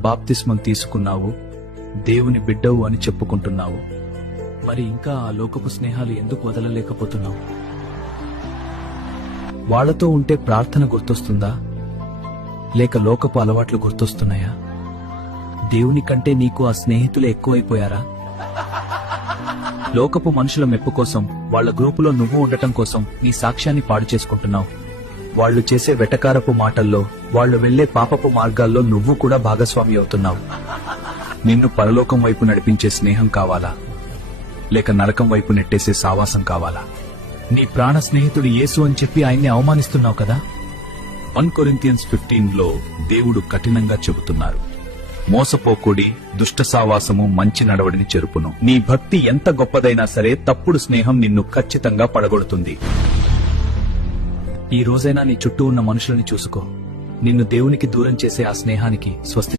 బాప్తిస్మం తీసుకున్నావు, దేవుని బిడ్డవు అని చెప్పుకుంటున్నావు. మరి ఇంకా ఆ లోకపు స్నేహాలు ఎందుకు వదలలేకపోతున్నావు? వాళ్లతో ఉంటే ప్రార్థన గుర్తొస్తుందా, లేక లోకపు అలవాట్లు గుర్తొస్తున్నాయా? దేవుని కంటే నీకు ఆ స్నేహితులు ఎక్కువైపోయారా? లోకపు మనుషుల మెప్పు కోసం, వాళ్ల గ్రూపులో నువ్వు ఉండటం కోసం నీ సాక్ష్యాన్ని పాడు చేసుకుంటున్నావు. వాళ్లు చేసే వెటకారపు మాటల్లో, వాళ్లు వెళ్లే పాపపు మార్గాల్లో నువ్వు కూడా భాగస్వామి అవుతున్నావు. నిన్ను పరలోకం వైపు నడిపించే స్నేహం కావాలా, లేక నరకం వైపు నెట్టేసే సావాసం కావాలా? నీ ప్రాణ స్నేహితుడు యేసు అని చెప్పి ఆయన్ని అవమానిస్తున్నావు కదా. 1 Corinthians 15లో దేవుడు కఠినంగా చెబుతున్నారు, మోసపోకుడి, దుష్ట సావాసము మంచి నడవడిని చెరుపును. నీ భక్తి ఎంత గొప్పదైనా సరే తప్పుడు స్నేహం నిన్ను ఖచ్చితంగా పడగొడుతుంది. ఈ రోజైనా నీ చుట్టూ ఉన్న మనుషులని చూసుకో. నిన్ను దేవునికి దూరం చేసే ఆ స్నేహానికి స్వస్తి